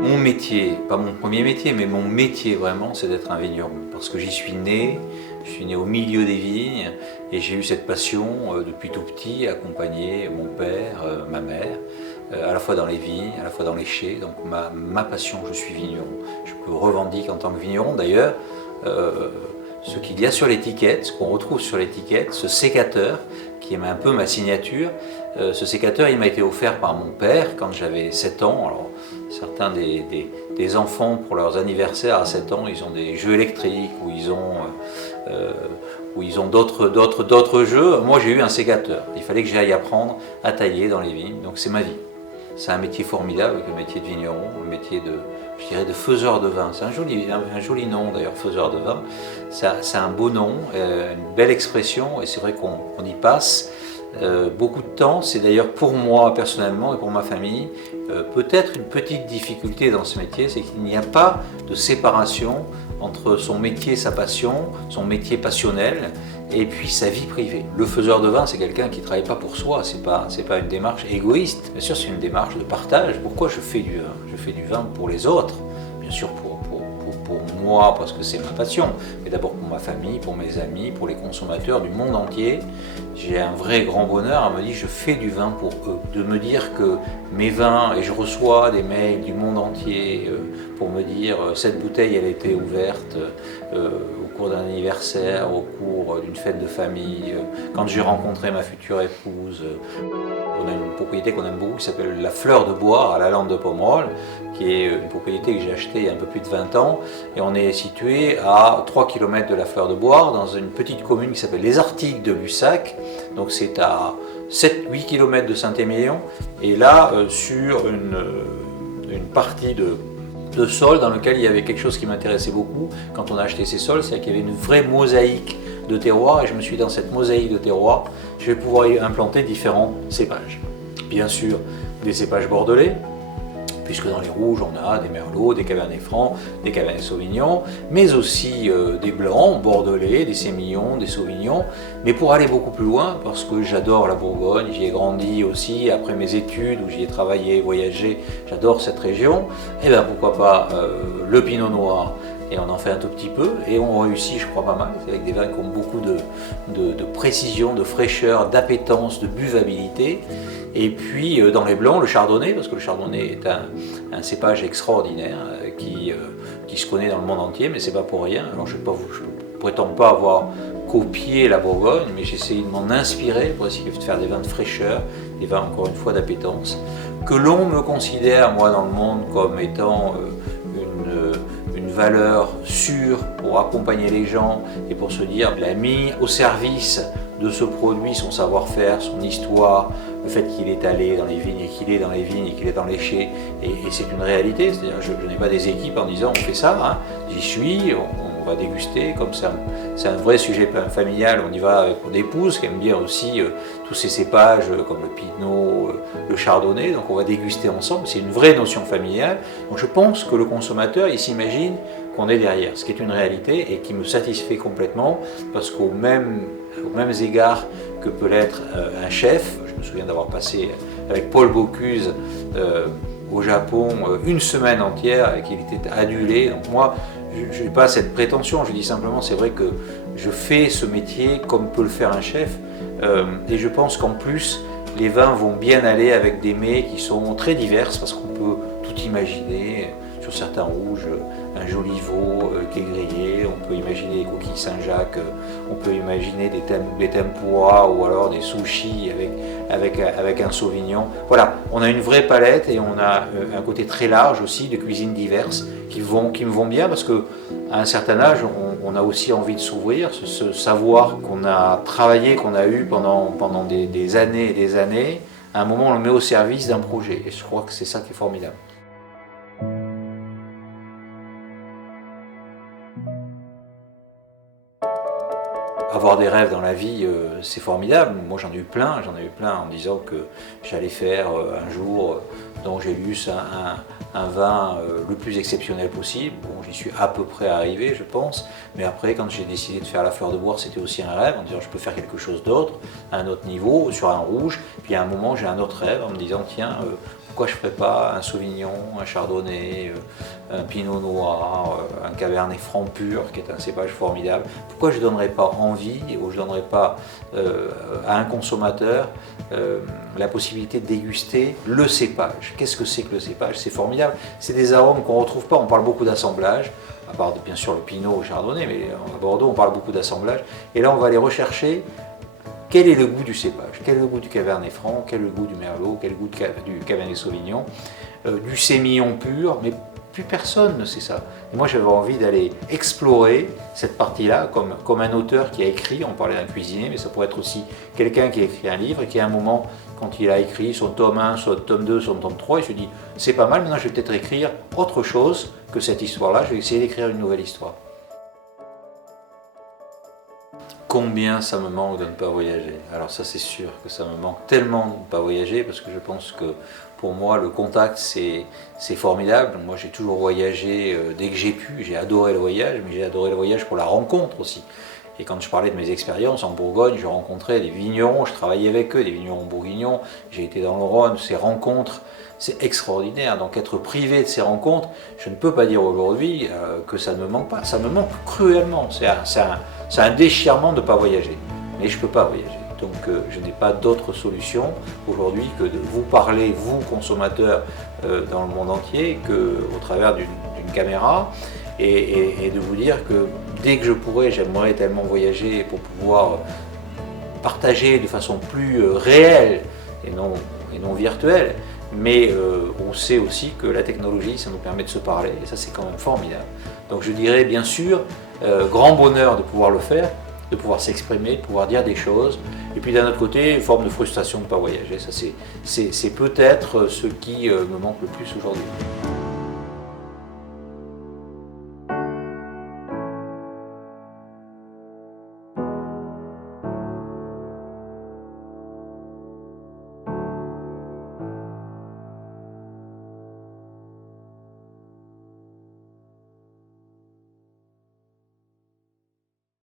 Mon métier, pas mon premier métier, mais mon métier vraiment, c'est d'être un vigneron. Parce que j'y suis né, je suis né au milieu des vignes et j'ai eu cette passion depuis tout petit, accompagner mon père, ma mère, à la fois dans les vignes, à la fois dans les chais. Donc ma passion, je suis vigneron. Je me revendique en tant que vigneron. D'ailleurs, ce qu'il y a sur l'étiquette, ce qu'on retrouve sur l'étiquette, ce sécateur, qui est un peu ma signature, ce sécateur, il m'a été offert par mon père quand j'avais 7 ans. Alors, certains des enfants, pour leurs anniversaires à 7 ans, ils ont des jeux électriques ou ils ont d'autres jeux. Moi, j'ai eu un sécateur. Il fallait que j'aille apprendre à tailler dans les vignes. Donc, c'est ma vie. C'est un métier formidable, le métier de vigneron, le métier de, je dirais, de faiseur de vin. C'est un joli nom d'ailleurs, faiseur de vin. C'est un beau nom, une belle expression, et c'est vrai qu'on y passe beaucoup de temps. C'est d'ailleurs pour moi personnellement et pour ma famille peut-être une petite difficulté dans ce métier, c'est qu'il n'y a pas de séparation entre son métier, sa passion, son métier passionnel et puis sa vie privée. Le faiseur de vin, c'est quelqu'un qui ne travaille pas pour soi, c'est pas une démarche égoïste. Bien sûr, c'est une démarche de partage. Pourquoi je fais du vin? Je fais du vin pour les autres, bien sûr pour moi parce que c'est ma passion, mais d'abord pour ma famille, pour mes amis, pour les consommateurs du monde entier. J'ai un vrai grand bonheur à me dire je fais du vin pour eux, de me dire que mes vins, et je reçois des mails du monde entier pour me dire cette bouteille elle a été ouverte au cours d'un anniversaire, au cours d'une fête de famille, quand j'ai rencontré ma future épouse. On a une propriété qu'on aime beaucoup qui s'appelle la Fleur de Boire à la Lande de Pomerol, qui est une propriété que j'ai achetée il y a un peu plus de 20 ans. Et on est situé à 3 km de la Fleur de Boire, dans une petite commune qui s'appelle les Artigues de Lussac. Donc c'est à 7-8 km de Saint-Émilion. Et là, sur une partie de sol dans lequel il y avait quelque chose qui m'intéressait beaucoup quand on a acheté ces sols, c'est qu'il y avait une vraie mosaïque de terroir, et je me suis dit dans cette mosaïque de terroir, je vais pouvoir y implanter différents cépages. Bien sûr, des cépages bordelais, puisque dans les rouges, on a des merlots, des cabernets francs, des cabernets sauvignons, mais aussi des blancs, bordelais, des sémillons, des sauvignons. Mais pour aller beaucoup plus loin, parce que j'adore la Bourgogne, j'y ai grandi aussi après mes études, où j'y ai travaillé, voyagé, j'adore cette région, et bien pourquoi pas le pinot noir. Et on en fait un tout petit peu, et on réussit, je crois, pas mal, avec des vins qui ont beaucoup de précision, de fraîcheur, d'appétence, de buvabilité. Et puis dans les blancs, le chardonnay, parce que le chardonnay est un cépage extraordinaire qui se connaît dans le monde entier, mais c'est pas pour rien. Alors je ne prétends pas avoir copié la Bourgogne, mais j'ai essayé de m'en inspirer pour essayer de faire des vins de fraîcheur, des vins encore une fois d'appétence, que l'on me considère, moi, dans le monde, comme étant une valeur sûre pour accompagner les gens et pour se dire qu'il a mis au service de ce produit son savoir-faire, son histoire, le fait qu'il est allé dans les vignes et qu'il est dans les vignes et qu'il est dans les chais, et c'est une réalité, c'est-à-dire je n'ai pas des équipes en disant on fait ça, hein. J'y suis, on va déguster, comme c'est un vrai sujet familial, on y va avec mon épouse qui aime bien aussi tous ces cépages comme le pinot, le chardonnay, donc on va déguster ensemble, c'est une vraie notion familiale, donc je pense que le consommateur il s'imagine qu'on est derrière, ce qui est une réalité et qui me satisfait complètement, parce aux mêmes égards que peut l'être un chef, je me souviens d'avoir passé avec Paul Bocuse au Japon une semaine entière et qu'il était adulé, donc moi je n'ai pas cette prétention, je dis simplement c'est vrai que je fais ce métier comme peut le faire un chef et je pense qu'en plus les vins vont bien aller avec des mets qui sont très divers parce qu'on peut tout imaginer. Sur certains rouges, un joli veau qui est grillé, on peut imaginer des coquilles Saint-Jacques, on peut imaginer des tempura ou alors des sushis avec un sauvignon. Voilà, on a une vraie palette et on a un côté très large aussi de cuisines diverses qui me vont bien parce qu'à un certain âge, on a aussi envie de s'ouvrir, ce savoir qu'on a travaillé, qu'on a eu pendant des années et des années, à un moment on le met au service d'un projet et je crois que c'est ça qui est formidable. avoir des rêves dans la vie, c'est formidable. Moi j'en ai eu plein en me disant que j'allais faire un jour dont j'ai lu un vin le plus exceptionnel possible. Bon, j'y suis à peu près arrivé, je pense, mais après quand j'ai décidé de faire la fleur de boire, c'était aussi un rêve en me disant je peux faire quelque chose d'autre, à un autre niveau, sur un rouge. Puis à un moment j'ai un autre rêve en me disant tiens, pourquoi je ne ferais pas un Sauvignon, un Chardonnay, un Pinot Noir, un Cabernet Franc pur, qui est un cépage formidable. Pourquoi je ne donnerais pas envie, ou je ne donnerais pas à un consommateur la possibilité de déguster le cépage. Qu'est-ce que c'est que le cépage? C'est formidable. C'est des arômes qu'on ne retrouve pas. On parle beaucoup d'assemblage, à part bien sûr le Pinot ou le Chardonnay, mais à Bordeaux on parle beaucoup d'assemblage. Et là on va aller rechercher quel est le goût du cépage, quel est le goût du Cabernet Franc, quel est le goût du Merlot, quel est le goût du Cabernet Sauvignon, du sémillon pur, mais plus personne ne sait ça. Et moi j'avais envie d'aller explorer cette partie-là comme un auteur qui a écrit, on parlait d'un cuisinier, mais ça pourrait être aussi quelqu'un qui a écrit un livre et qui à un moment, quand il a écrit son tome 1, son tome 2, son tome 3, il se dit c'est pas mal, maintenant je vais peut-être écrire autre chose que cette histoire-là, je vais essayer d'écrire une nouvelle histoire. Combien ça me manque de ne pas voyager. Alors ça c'est sûr que ça me manque tellement de ne pas voyager parce que je pense que pour moi le contact c'est formidable. Moi j'ai toujours voyagé dès que j'ai pu, j'ai adoré le voyage, mais j'ai adoré le voyage pour la rencontre aussi. Et quand je parlais de mes expériences en Bourgogne, je rencontrais des vignerons, je travaillais avec eux, des vignerons bourguignons, j'ai été dans le Rhône, ces rencontres, c'est extraordinaire. Donc être privé de ces rencontres, je ne peux pas dire aujourd'hui que ça ne me manque pas, ça me manque cruellement. C'est un déchirement de ne pas voyager, mais je ne peux pas voyager. Donc je n'ai pas d'autre solution aujourd'hui que de vous parler, vous consommateurs dans le monde entier, qu'au travers d'une caméra, et de vous dire que dès que je pourrai, j'aimerais tellement voyager pour pouvoir partager de façon plus réelle et non virtuelle. Mais on sait aussi que la technologie, ça nous permet de se parler, et ça c'est quand même formidable. Donc je dirais bien sûr, grand bonheur de pouvoir le faire, de pouvoir s'exprimer, de pouvoir dire des choses, et puis d'un autre côté, une forme de frustration de ne pas voyager. Ça c'est peut-être ce qui me manque le plus aujourd'hui.